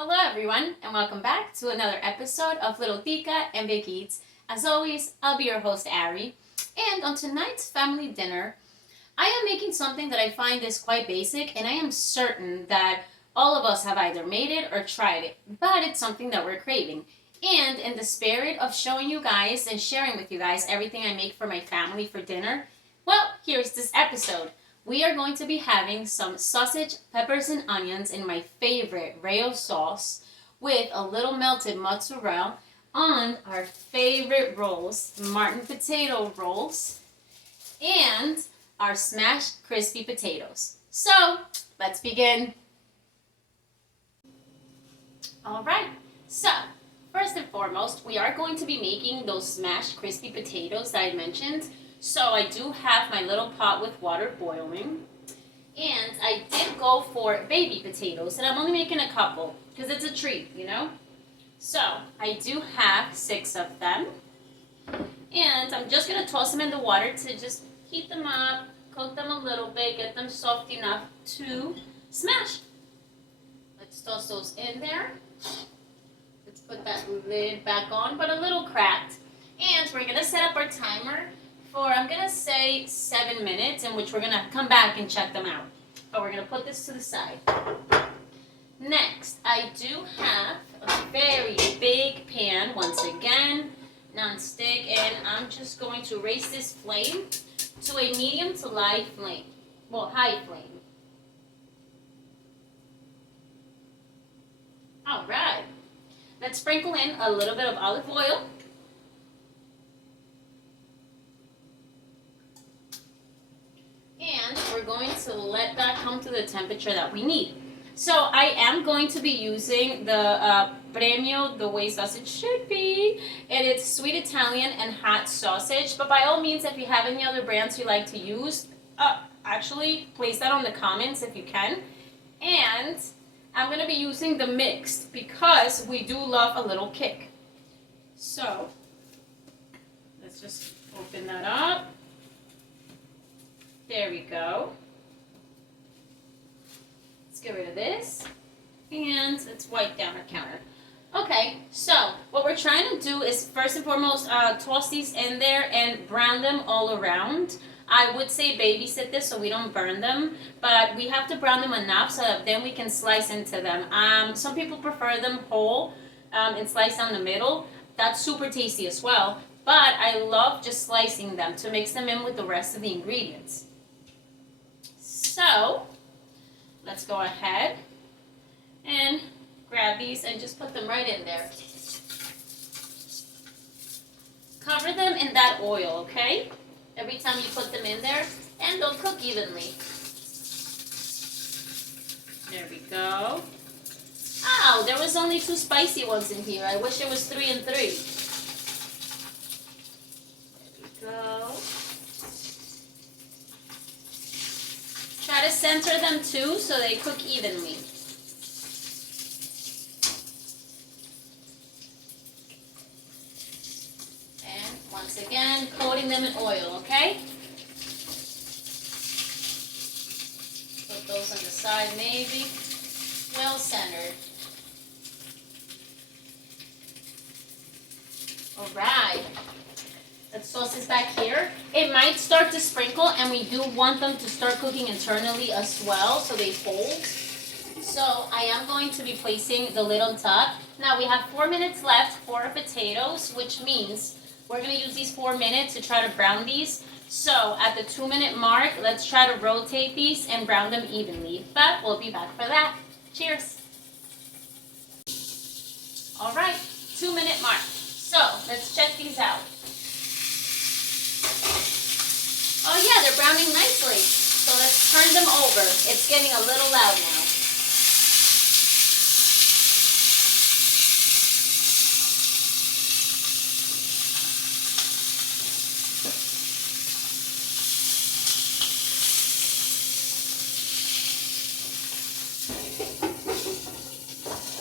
Hello everyone and welcome back to another episode of Little Tika and Big Eats. As always, I'll be your host Ari. And on tonight's family dinner, I am making something that I find is quite basic and I am certain that all of us have either made it or tried it, but it's something that we're craving. And in the spirit of showing you guys and sharing with you guys everything I make for my family for dinner, well, here's this episode. We are going to be having some sausage, peppers, and onions in my favorite Rayo sauce with a little melted mozzarella on our favorite rolls, Martin potato rolls, and our smashed crispy potatoes. So, let's begin. Alright, so first and foremost, we are going to be making those smashed crispy potatoes that I mentioned. So I do have my little pot with water boiling. And I did go for baby potatoes, and I'm only making a couple because it's a treat, you know? So I do have 6 of them. And I'm just going to toss them in the water to just heat them up, cook them a little bit, get them soft enough to smash. Let's toss those in there. Let's put that lid back on, but a little cracked. And we're going to set up our timer for, I'm going to say 7 minutes, in which we're going to come back and check them out. But we're going to put this to the side. Next, I do have a very big pan, once again, non-stick, and I'm just going to raise this flame to a medium to high flame. Well, high flame. All right. Let's sprinkle in a little bit of olive oil. And we're going to let that come to the temperature that we need. So I am going to be using the Premio, the way sausage should be. And it's sweet Italian and hot sausage. But by all means, if you have any other brands you like to use, actually place that on the comments if you can. And I'm going to be using the mixed because we do love a little kick. So let's just open that up. There we go. Let's get rid of this. And let's wipe down our counter. Okay, so what we're trying to do is first and foremost toss these in there and brown them all around. I would say babysit this so we don't burn them, but we have to brown them enough so that then we can slice into them. Some people prefer them whole and slice down the middle. That's super tasty as well, but I love just slicing them to mix them in with the rest of the ingredients. So let's go ahead and grab these and just put them right in there. Cover them in that oil, okay? Every time you put them in there, and they'll cook evenly. There we go. Oh, there was only 2 spicy ones in here. I wish it was 3 and 3. There we go. Try to center them too so they cook evenly. And once again, coating them in oil, okay? Put those on the side maybe. Well centered. Alright. That sauce is back here. It might start to sprinkle, and we do want them to start cooking internally as well so they fold. So I am going to be placing the lid on top. Now we have 4 minutes left for our potatoes, which means we're going to use these 4 minutes to try to brown these. So at the 2-minute mark, let's try to rotate these and brown them evenly. But we'll be back for that. Cheers. All right, 2-minute mark. So let's check these out. Oh yeah, they're browning nicely. So let's turn them over. It's getting a little loud now.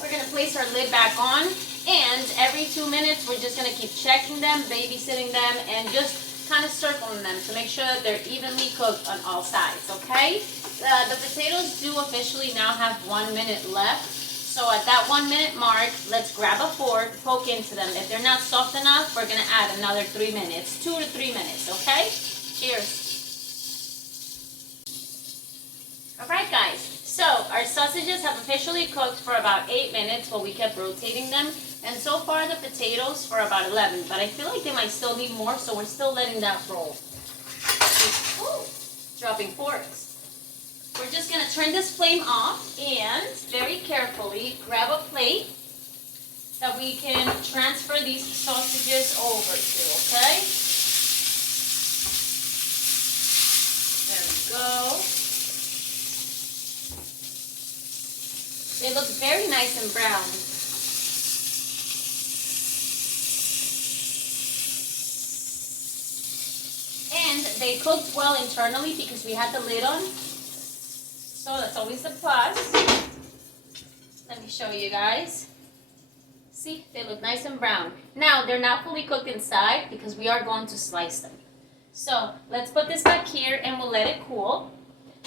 We're going to place our lid back on, and every 2 minutes we're just going to keep checking them, babysitting them, and just kind of circling them to make sure that they're evenly cooked on all sides, okay? The potatoes do officially now have 1 minute left, So at that 1 minute mark, let's grab a fork, poke into them. If they're not soft enough, we're gonna add another 3 minutes, 2 to 3 minutes, okay? Cheers. All right, guys, so our sausages have officially cooked for about 8 minutes, but we kept rotating them. And so far the potatoes for about 11, but I feel like they might still need more, so we're still letting that roll. Ooh, dropping forks. We're just gonna turn this flame off and very carefully grab a plate that we can transfer these sausages over to, okay? There we go. They look very nice and brown. And they cooked well internally because we had the lid on. So that's always a plus. Let me show you guys. See, they look nice and brown. Now, they're not fully cooked inside because we are going to slice them. So let's put this back here and we'll let it cool.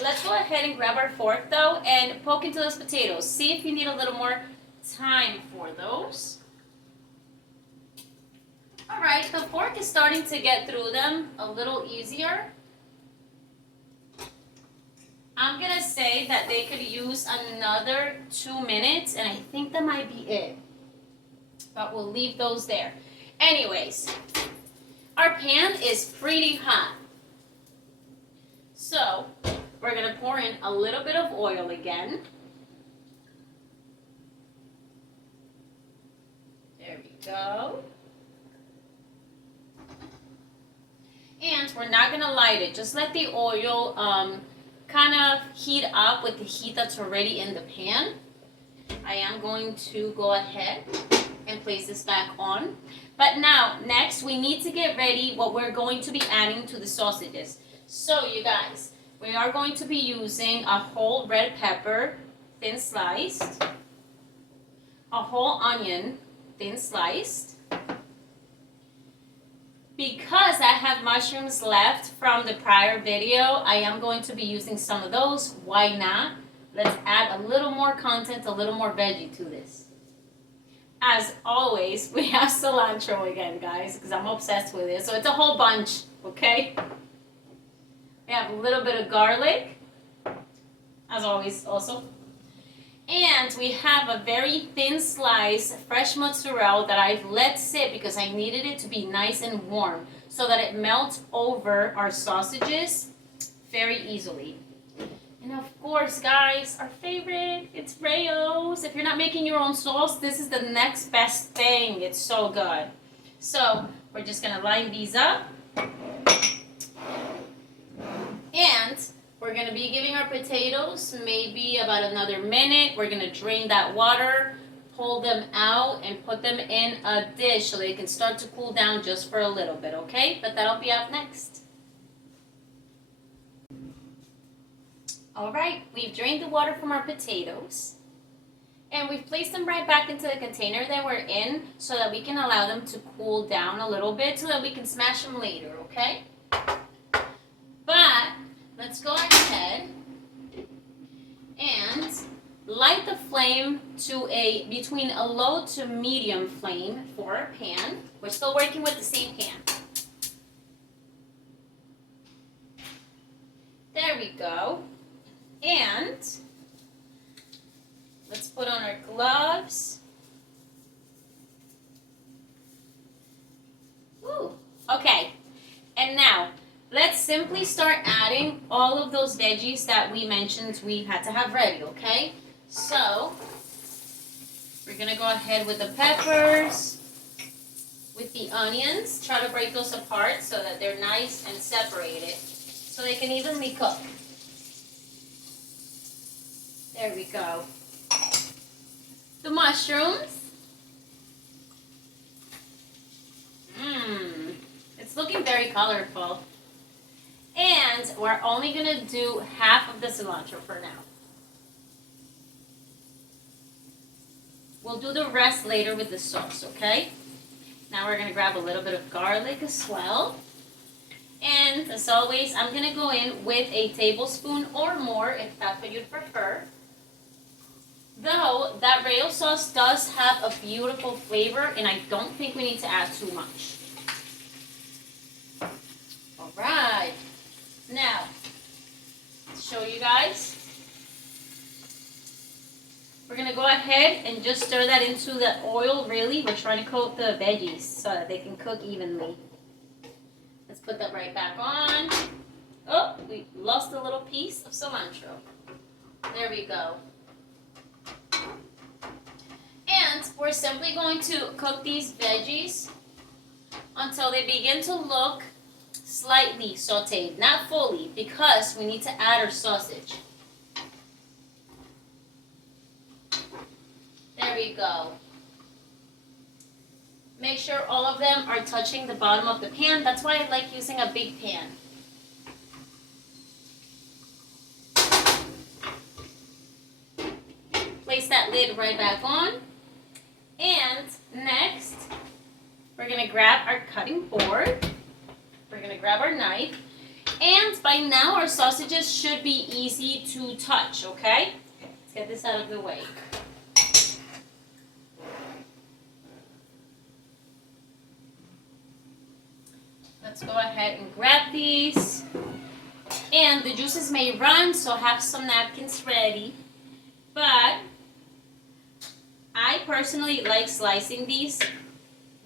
Let's go ahead and grab our fork though and poke into those potatoes. See if you need a little more time for those. All right, the fork is starting to get through them a little easier. I'm gonna say that they could use another 2 minutes, and I think that might be it. But we'll leave those there. Anyways, our pan is pretty hot. So, we're gonna pour in a little bit of oil again. There we go. And we're not gonna light it, just let the oil kind of heat up with the heat that's already in the pan. I am going to go ahead and place this back on. But now, next, we need to get ready what we're going to be adding to the sausages. So, you guys, we are going to be using a whole red pepper, thin sliced, a whole onion, thin sliced. Because I have mushrooms left from the prior video, I am going to be using some of those. Why not? Let's add a little more content, a little more veggie to this. As always, we have cilantro again, guys, because I'm obsessed with it. So it's a whole bunch, okay? We have a little bit of garlic, as always, also. And we have a very thin slice fresh mozzarella that I've let sit because I needed it to be nice and warm so that it melts over our sausages very easily. And of course, guys, our favorite, it's Rayo's. If you're not making your own sauce, this is the next best thing. It's so good. So we're just gonna line these up. And we're going to be giving our potatoes maybe about another minute. We're going to drain that water, pull them out, and put them in a dish so they can start to cool down just for a little bit, okay? But that'll be up next. All right, we've drained the water from our potatoes. And we've placed them right back into the container that we're in so that we can allow them to cool down a little bit so that we can smash them later, okay? But let's go ahead and light the flame to between a low to medium flame for our pan. We're still working with the same pan. There we go. And let's put on our gloves. Ooh, okay. And now, let's simply start adding all of those veggies that we mentioned we had to have ready, okay? So, we're gonna go ahead with the peppers, with the onions. Try to break those apart so that they're nice and separated, so they can evenly cook. There we go. The mushrooms. It's looking very colorful. And we're only going to do half of the cilantro for now. We'll do the rest later with the sauce, okay? Now we're going to grab a little bit of garlic as well. And as always, I'm going to go in with a tablespoon or more, if that's what you'd prefer. Though that rail sauce does have a beautiful flavor, and I don't think we need to add too much. All right. Now, to show you guys, we're gonna go ahead and just stir that into the oil. Really, we're trying to coat the veggies so that they can cook evenly. Let's put that right back on. Oh, we lost a little piece of cilantro. There we go. And we're simply going to cook these veggies until they begin to look slightly sauteed, not fully, because we need to add our sausage. There we go. Make sure all of them are touching the bottom of the pan. That's why I like using a big pan. Place that lid right back on. And next, we're going to grab our cutting board. We're going to grab our knife. And by now, our sausages should be easy to touch, okay? Let's get this out of the way. Let's go ahead and grab these. And the juices may run, so have some napkins ready. But I personally like slicing these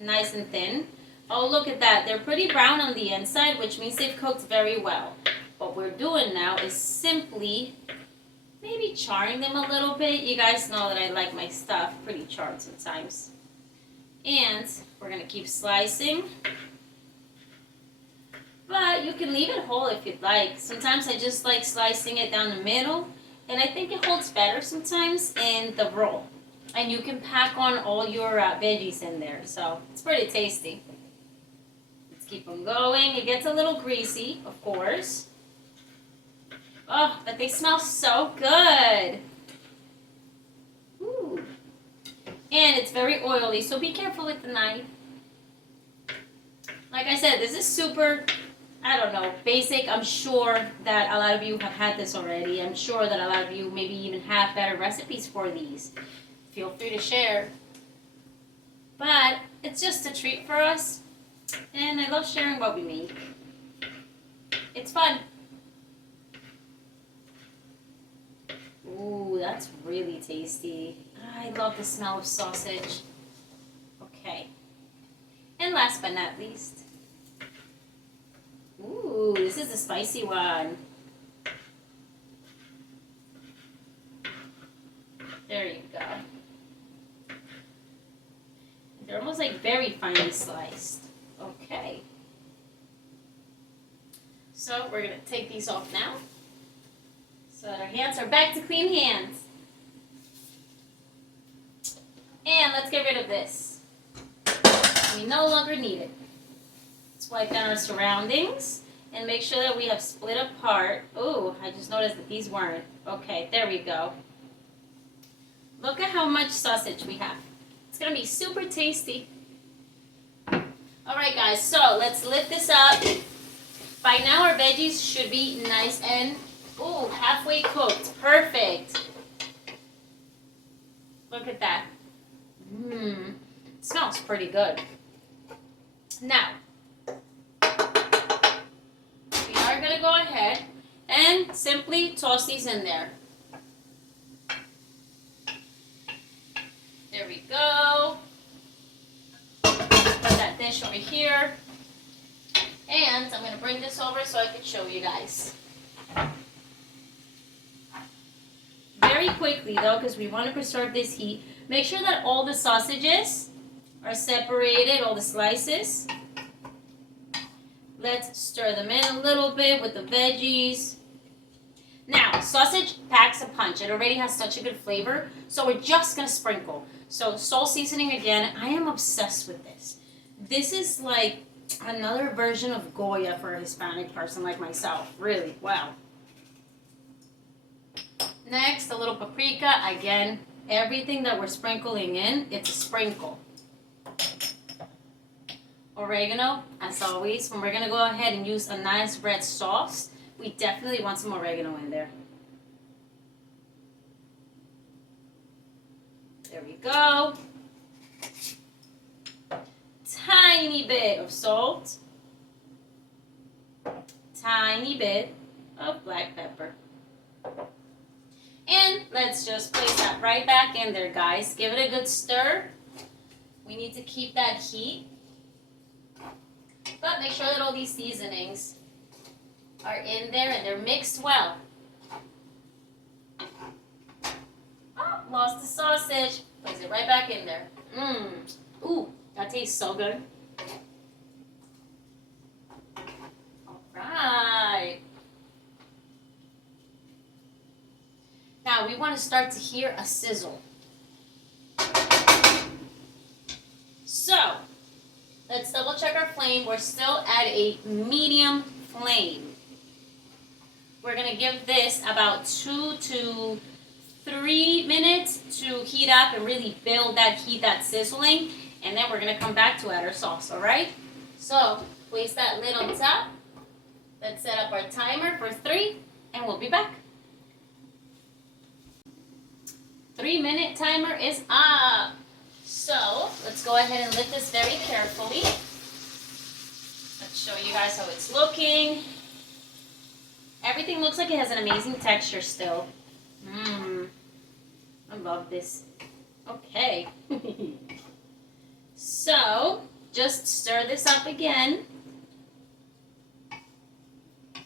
nice and thin. Oh, look at that. They're pretty brown on the inside, which means they've cooked very well. What we're doing now is simply maybe charring them a little bit. You guys know that I like my stuff pretty charred sometimes. And we're going to keep slicing. But you can leave it whole if you'd like. Sometimes I just like slicing it down the middle. And I think it holds better sometimes in the roll. And you can pack on all your veggies in there. So it's pretty tasty. Let's keep them going. It gets a little greasy, of course. Oh, but they smell so good. Ooh. And it's very oily, so be careful with the knife. Like I said, this is super, I don't know, basic. I'm sure that a lot of you have had this already. I'm sure that a lot of you maybe even have better recipes for these. Feel free to share. But it's just a treat for us. And I love sharing what we make. It's fun. Ooh, that's really tasty. I love the smell of sausage. Okay. And last but not least. Ooh, this is the spicy one. There you go. They're almost like very finely sliced. Okay. So we're going to take these off now. So that our hands are back to clean hands. And let's get rid of this. We no longer need it. Let's wipe down our surroundings and make sure that we have split apart. Oh, I just noticed that these weren't. Okay, there we go. Look at how much sausage we have. It's going to be super tasty. Alright guys, so let's lift this up. By now our veggies should be nice and halfway cooked. Perfect. Look at that. It smells pretty good. Now, we are going to go ahead and simply toss these in there. There we go. Put that dish over here. And I'm going to bring this over so I can show you guys. Very quickly though, because we want to preserve this heat, make sure that all the sausages are separated, all the slices. Let's stir them in a little bit with the veggies. Now, sausage packs a punch. It already has such a good flavor, so we're just going to sprinkle. So, salt seasoning again. I am obsessed with this. This is like another version of Goya for a Hispanic person like myself. Really, wow. Next, a little paprika. Again, everything that we're sprinkling in, it's a sprinkle. Oregano, as always. When we're going to go ahead and use a nice red sauce, we definitely want some oregano in there. There we go. Tiny bit of salt. Tiny bit of black pepper. And let's just place that right back in there, guys. Give it a good stir. We need to keep that heat. But make sure that all these seasonings are in there and they're mixed well. Oh, lost the sausage. Place it right back in there. Ooh, that tastes so good. All right. Now we want to start to hear a sizzle. So, let's double check our flame. We're still at a medium flame. We're going to give this about 2 to 3 minutes to heat up and really build that heat, that sizzling. And then we're going to come back to add our sauce, all right? So, place that lid on top. Let's set up our timer for 3, and we'll be back. 3-minute timer is up. So, let's go ahead and lift this very carefully. Let's show you guys how it's looking. Everything looks like it has an amazing texture still. I love this. Okay. So, just stir this up again.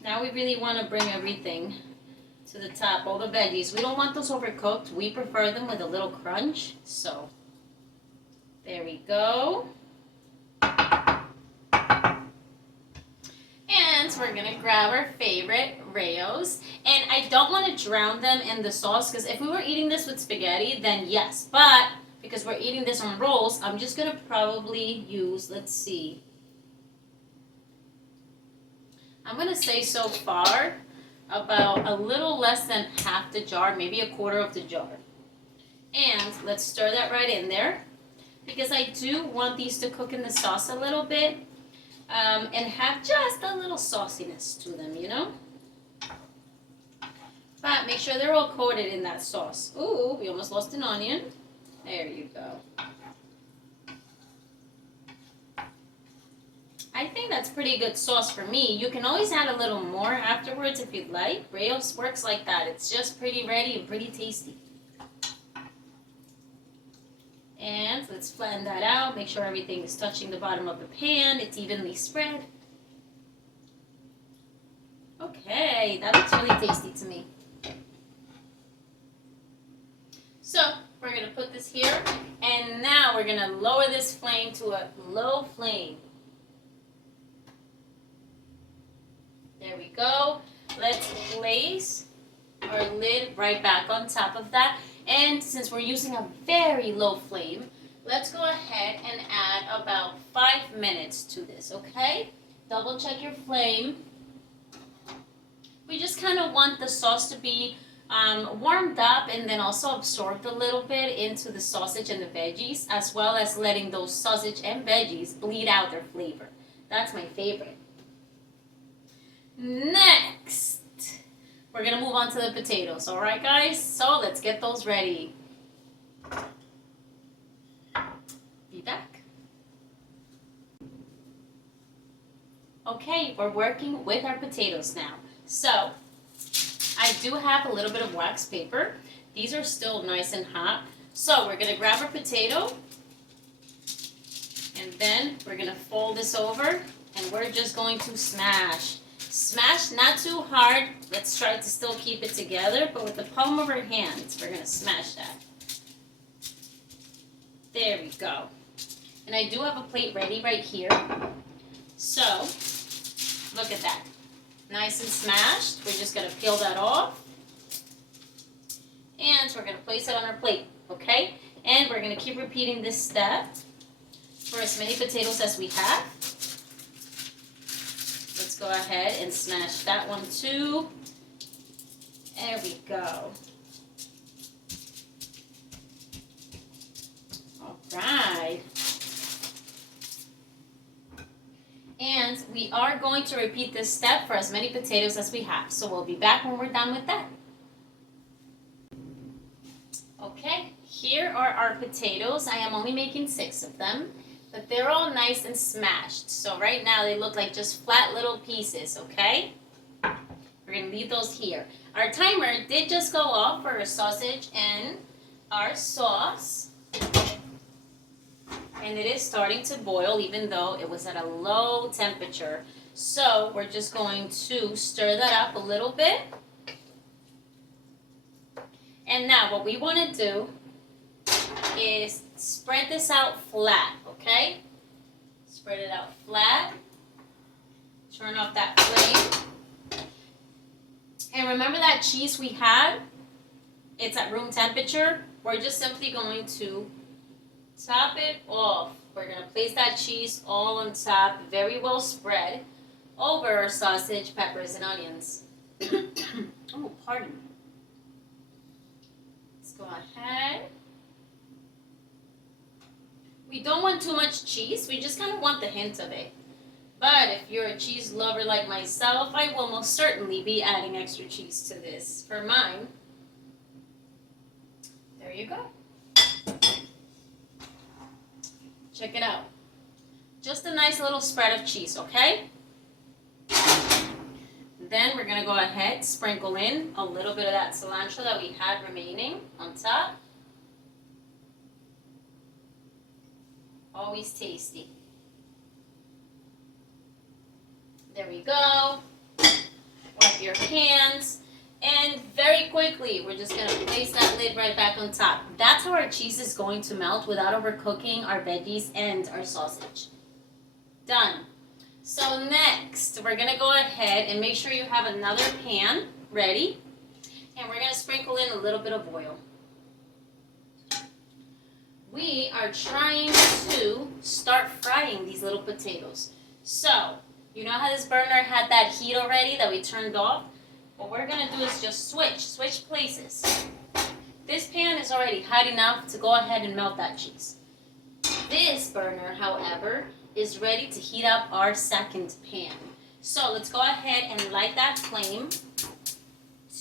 Now we really want to bring everything to the top, all the veggies. We don't want those overcooked. We prefer them with a little crunch. So, there we go. And we're going to grab our favorite Raos. And I don't want to drown them in the sauce, because if we were eating this with spaghetti, then yes. But because we're eating this on rolls, I'm just going to probably use, let's see. I'm going to say so far about a little less than half the jar, maybe a quarter of the jar. And let's stir that right in there, because I do want these to cook in the sauce a little bit and have just a little sauciness to them, you know? But make sure they're all coated in that sauce. Ooh, we almost lost an onion. There you go. I think that's pretty good sauce for me. You can always add a little more afterwards if you'd like. Raos works like that. It's just pretty ready and pretty tasty. And let's flatten that out. Make sure everything is touching the bottom of the pan. It's evenly spread. Okay, that looks really tasty to me. So, we're going to put this here. And now we're going to lower this flame to a low flame. There we go. Let's place our lid right back on top of that. And since we're using a very low flame, let's go ahead and add about 5 minutes to this, okay? Double check your flame. We just kind of want the sauce to be warmed up and then also absorbed a little bit into the sausage and the veggies, as well as letting those sausage and veggies bleed out their flavor. That's my favorite. Next, we're going to move on to the potatoes, all right, guys? So let's get those ready. Be back. Okay, we're working with our potatoes now. So, I do have a little bit of wax paper. These are still nice and hot. So, we're going to grab our potato, and then we're going to fold this over, and we're just going to smash. Smash, not too hard. Let's try to still keep it together, but with the palm of our hands, we're going to smash that. There we go. And I do have a plate ready right here. So, look at that. Nice and smashed. We're just going to peel that off. And we're going to place it on our plate, okay? And we're going to keep repeating this step for as many potatoes as we have. Let's go ahead and smash that one too. There we go. All right. And we are going to repeat this step for as many potatoes as we have. So we'll be back when we're done with that. Okay, here here are our potatoes. I am only making 6 of them, but they're all nice and smashed. So right now they look like just flat little pieces, okay? We're gonna leave those here. Our timer did just go off for our sausage and our sauce. And it is starting to boil even though it was at a low temperature. So we're just going to stir that up a little bit. And now what we want to do is spread this out flat, okay? Spread it out flat. Turn off that flame. And remember that cheese we had? It's at room temperature. We're just simply going to top it off. We're going to place that cheese all on top, very well spread, over our sausage, peppers, and onions. Oh, pardon me. Let's go ahead. We don't want too much cheese. We just kind of want the hint of it. But if you're a cheese lover like myself, I will most certainly be adding extra cheese to this for mine. There you go. Check it out. Just a nice little spread of cheese, okay? Then we're going to go ahead, sprinkle in a little bit of that cilantro that we had remaining on top. Always tasty. There we go. Wipe your hands. And very quickly, we're just going to place that lid right back on top. That's how our cheese is going to melt without overcooking our veggies and our sausage. Done. So next, we're going to go ahead and make sure you have another pan ready. And we're going to sprinkle in a little bit of oil. We are trying to start frying these little potatoes. So, you know how this burner had that heat already that we turned off? What we're going to do is just switch places. This pan is already hot enough to go ahead and melt that cheese. This burner, however, is ready to heat up our second pan. So let's go ahead and light that flame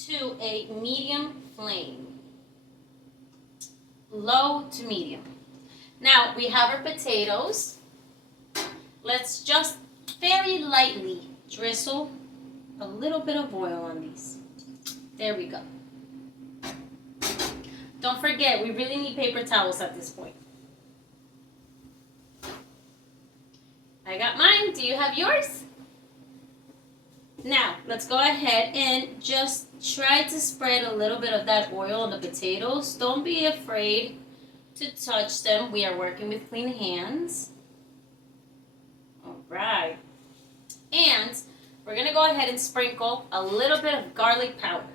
to a medium flame. Low to medium. Now we have our potatoes. Let's just very lightly drizzle a little bit of oil on these. There we go. Don't forget, we really need paper towels at this point. I got mine. Do you have yours? Now, let's go ahead and just try to spread a little bit of that oil on the potatoes. Don't be afraid to touch them. We are working with clean hands. All right. And we're going to go ahead and sprinkle a little bit of garlic powder.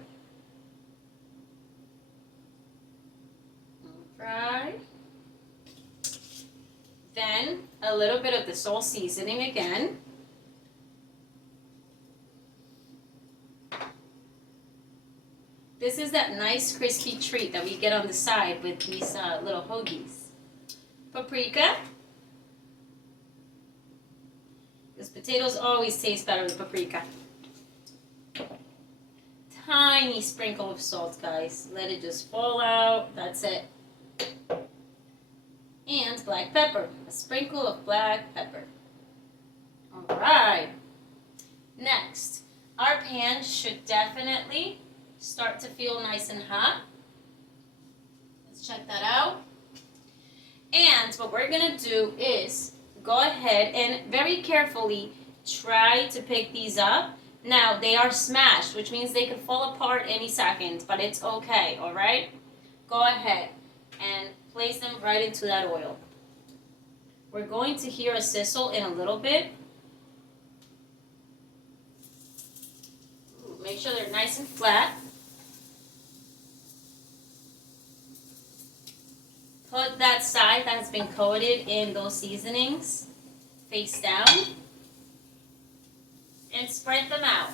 All right. Then a little bit of the salt seasoning again. This is that nice crispy treat that we get on the side with these little hoagies. Paprika. Because potatoes always taste better with paprika. Tiny sprinkle of salt, guys. Let it just fall out. That's it. And black pepper. A sprinkle of black pepper. Alright. Next, our pan should definitely start to feel nice and hot. Let's check that out. And what we're going to do is go ahead and very carefully try to pick these up. Now, they are smashed, which means they could fall apart any second, but it's okay, alright? Go ahead and place them right into that oil. We're going to hear a sizzle in a little bit. Make sure they're nice and flat. Put that side that has been coated in those seasonings face down and spread them out.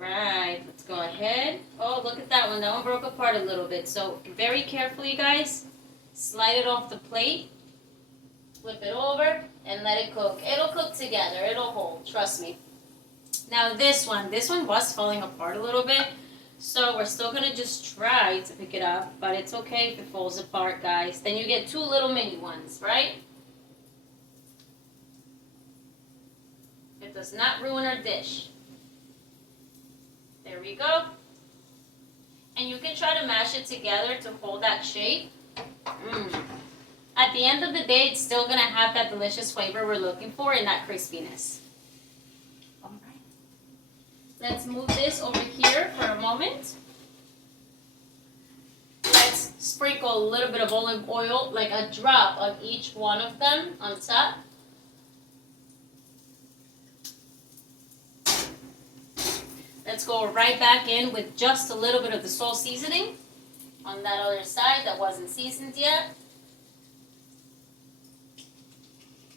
Alright, let's go ahead. Oh, look at that one. That one broke apart a little bit. So very carefully, guys, slide it off the plate, flip it over, and let it cook. It'll cook together. It'll hold. Trust me. Now this one was falling apart a little bit. So we're still gonna just try to pick it up, but it's okay if it falls apart, guys. Then you get two little mini ones, right? It does not ruin our dish. There we go. And you can try to mash it together to hold that shape. At the end of the day, it's still gonna have that delicious flavor we're looking for and that crispiness. All right. Let's move this over here for a moment. Let's sprinkle a little bit of olive oil, like a drop of each one of them on top. Let's go right back in with just a little bit of the salt seasoning on that other side that wasn't seasoned yet.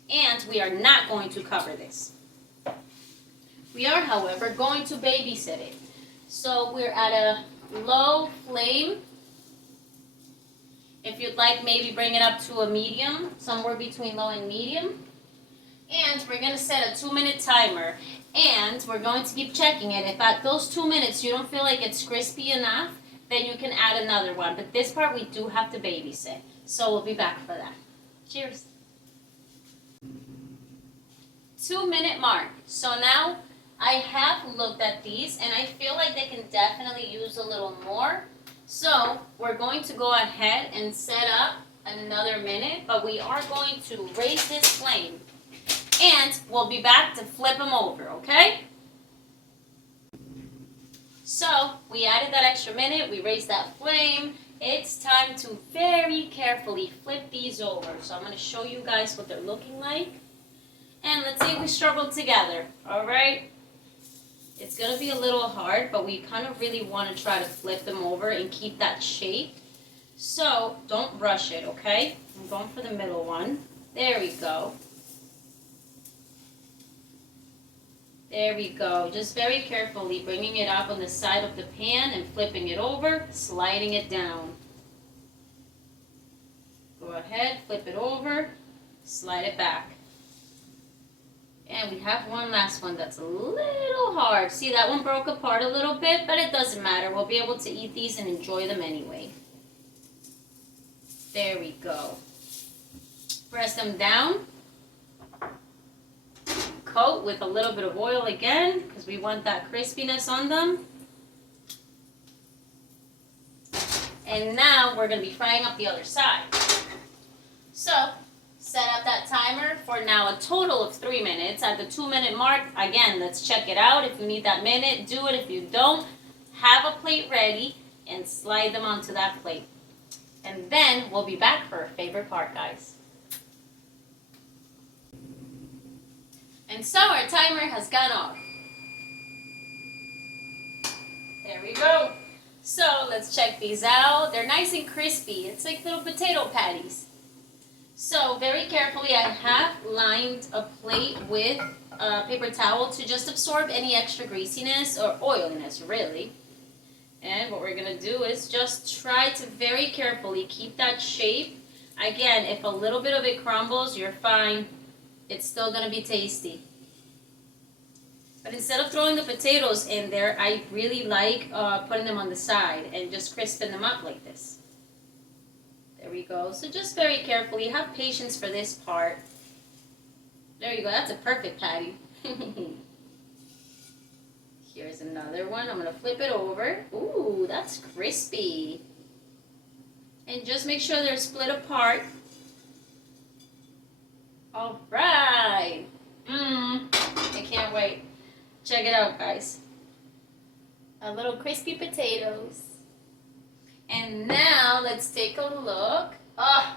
And we are not going to cover this. We are, however, going to babysit it. So we're at a low flame. If you'd like, maybe bring it up to a medium, somewhere between low and medium. And we're going to set a 2-minute timer. And we're going to keep checking it. If at those 2 minutes you don't feel like it's crispy enough, then you can add another one. But this part we do have to babysit. So we'll be back for that. Cheers. 2-minute mark. So now I have looked at these and I feel like they can definitely use a little more. So we're going to go ahead and set up another minute, but we are going to raise this flame. And we'll be back to flip them over, okay? So we added that extra minute, we raised that flame. It's time to very carefully flip these over. So I'm going to show you guys what they're looking like. And let's say we struggle together, all right? It's going to be a little hard, but we kind of really want to try to flip them over and keep that shape. So don't rush it, okay? I'm going for the middle one. There we go. There we go. Just very carefully bringing it up on the side of the pan and flipping it over, sliding it down. Go ahead, flip it over, slide it back. And we have one last one that's a little hard. See, that one broke apart a little bit, but it doesn't matter. We'll be able to eat these and enjoy them anyway. There we go. Press them down. Coat with a little bit of oil again, because we want that crispiness on them. And now we're going to be frying up the other side. So, set up that timer for now a total of 3 minutes. At the 2-minute mark, again, let's check it out. If you need that minute, do it. If you don't, have a plate ready and slide them onto that plate. And then we'll be back for our favorite part, guys. And so our timer has gone off. There we go. So let's check these out. They're nice and crispy. It's like little potato patties. So very carefully I have lined a plate with a paper towel to just absorb any extra greasiness or oiliness, really. And what we're going to do is just try to very carefully keep that shape. Again, if a little bit of it crumbles, you're fine. It's still going to be tasty. But instead of throwing the potatoes in there, I really like putting them on the side and just crisping them up like this. There we go. So just very carefully, have patience for this part. There you go. That's a perfect patty. Here's another one. I'm going to flip it over. Ooh, that's crispy. And just make sure they're split apart. All right. I can't wait. Check it out, guys. A little crispy potatoes. And now let's take a look. Oh,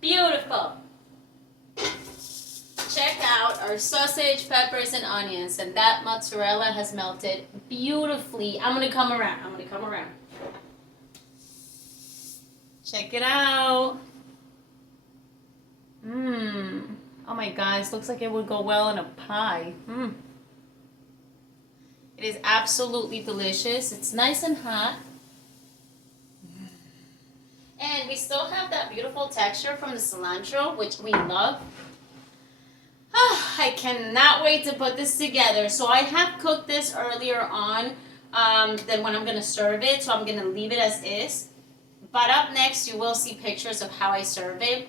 beautiful. Check out our sausage, peppers, and onions. And that mozzarella has melted beautifully. I'm going to come around. Check it out. Oh my gosh, looks like it would go well in a pie. It is absolutely delicious. It's nice and hot. And we still have that beautiful texture from the cilantro, which we love. I cannot wait to put this together. So I have cooked this earlier on than when I'm gonna serve it, so I'm gonna leave it as is. But up next, you will see pictures of how I serve it.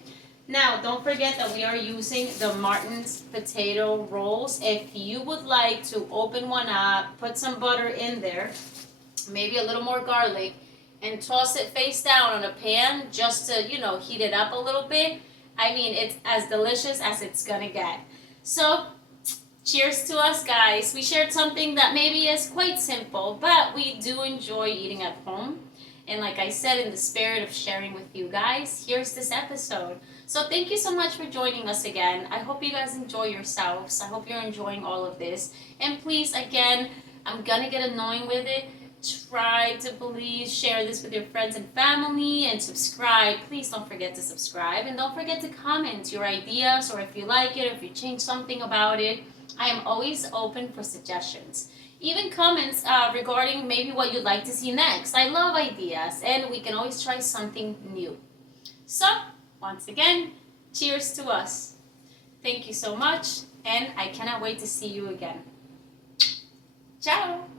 Now, don't forget that we are using the Martin's potato rolls. If you would like to open one up, put some butter in there, maybe a little more garlic, and toss it face down on a pan just to, heat it up a little bit. I mean, it's as delicious as it's gonna get. So, cheers to us, guys. We shared something that maybe is quite simple, but we do enjoy eating at home. And like I said, in the spirit of sharing with you guys, here's this episode. So thank you so much for joining us again. I hope you guys enjoy yourselves. I hope you're enjoying all of this. And please, again, I'm gonna get annoying with it. Try to please share this with your friends and family and subscribe. Please don't forget to subscribe. And don't forget to comment your ideas, or if you like it, or if you change something about it. I am always open for suggestions. Even comments regarding maybe what you'd like to see next. I love ideas, and we can always try something new. So, once again, cheers to us. Thank you so much, and I cannot wait to see you again. Ciao!